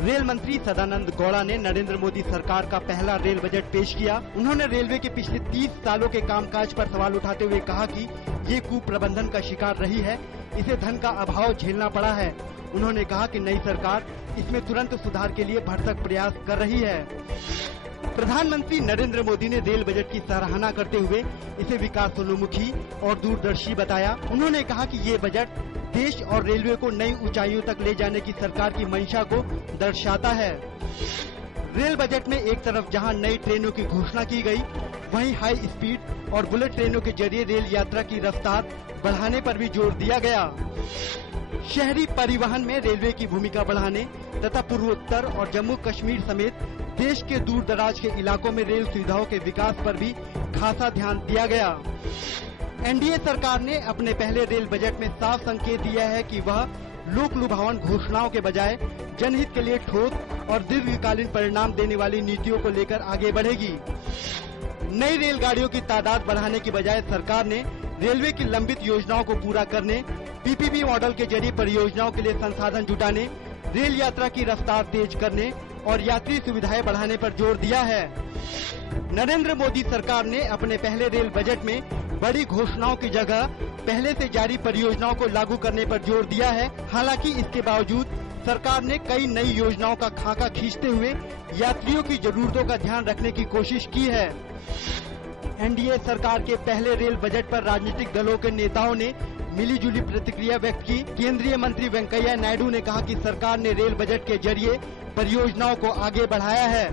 Rail मंत्री सदानंद गौड़ा ने नरेंद्र मोदी सरकार का पहला रेल बजट पेश किया। उन्होंने रेलवे के पिछले 30 सालों के कामकाज पर सवाल उठाते हुए कहा कि ये कुप्रबंधन का शिकार रही है, इसे धन का अभाव झेलना पड़ा है। उन्होंने कहा कि नई सरकार इसमें तुरंत सुधार के लिए भरसक प्रयास कर रही है। प्रधानमंत्री नरेंद्र मोदी ने रेल बजट की सराहना करते हुए इसे विकासोन्मुखी और दूरदर्शी बताया। उन्होंने कहा कि ये बजट देश और रेलवे को नई ऊंचाइयों तक ले जाने की सरकार की मंशा को दर्शाता है। रेल बजट में एक तरफ जहां नई ट्रेनों की घोषणा की गई, वहीं हाई स्पीड और बुलेट ट्रेनों के जरिए रेल यात्रा की रफ्तार बढ़ाने पर भी जोर दिया गया। शहरी परिवहन में रेलवे की भूमिका बढ़ाने तथा पूर्वोत्तर और जम्मू कश्मीर समेत देश के दूर दराज के इलाकों में रेल सुविधाओं के विकास पर भी खासा ध्यान दिया गया। एनडीए सरकार ने अपने पहले रेल बजट में साफ संकेत दिया है कि वह लोक लुभावन घोषणाओं के बजाय जनहित के लिए ठोस और दीर्घकालीन परिणाम देने वाली नीतियों को लेकर आगे बढ़ेगी। नई रेलगाड़ियों की तादाद बढ़ाने की बजाय सरकार ने रेलवे की लंबित योजनाओं को पूरा करने, पीपीपी मॉडल के जरिए परियोजनाओं के लिए संसाधन जुटाने, रेल यात्रा की रफ्तार तेज करने और यात्री सुविधाएं बढ़ाने पर जोर दिया है। नरेंद्र मोदी सरकार ने अपने पहले रेल बजट में बड़ी घोषणाओं की जगह पहले से जारी परियोजनाओं को लागू करने पर जोर दिया है। हालांकि इसके बावजूद सरकार ने कई नई योजनाओं का खाका खींचते हुए यात्रियों की जरूरतों का ध्यान रखने की कोशिश की है। एनडीए सरकार के पहले रेल बजट पर राजनीतिक दलों के नेताओं ने मिलीजुली प्रतिक्रिया व्यक्त की। केंद्रीय मंत्री वेंकैया नायडू ने कहा कि सरकार ने रेल बजट के जरिए परियोजनाओं को आगे बढ़ाया है।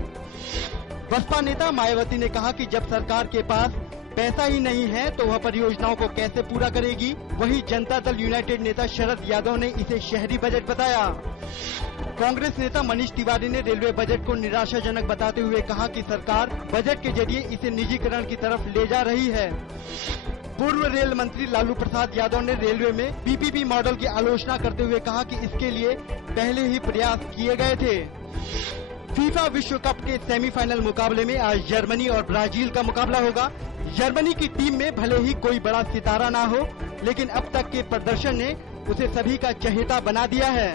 बसपा नेता मायावती ने कहा कि जब सरकार के पास पैसा ही नहीं है तो वह परियोजनाओं को कैसे पूरा करेगी। वहीं जनता दल यूनाइटेड नेता शरद यादव ने इसे शहरी बजट बताया। कांग्रेस नेता मनीष तिवारी ने रेलवे बजट को निराशाजनक बताते हुए कहा कि सरकार बजट के जरिए इसे निजीकरण की तरफ ले जा रही है। पूर्व रेल मंत्री लालू प्रसाद यादव ने रेलवे में पीपीपी मॉडल की आलोचना करते हुए कहा कि इसके लिए पहले ही प्रयास किए गए थे। फीफा विश्व कप के सेमीफाइनल मुकाबले में आज जर्मनी और ब्राजील का मुकाबला होगा। जर्मनी की टीम में भले ही कोई बड़ा सितारा ना हो, लेकिन अब तक के प्रदर्शन ने उसे सभी का चहेता बना दिया है।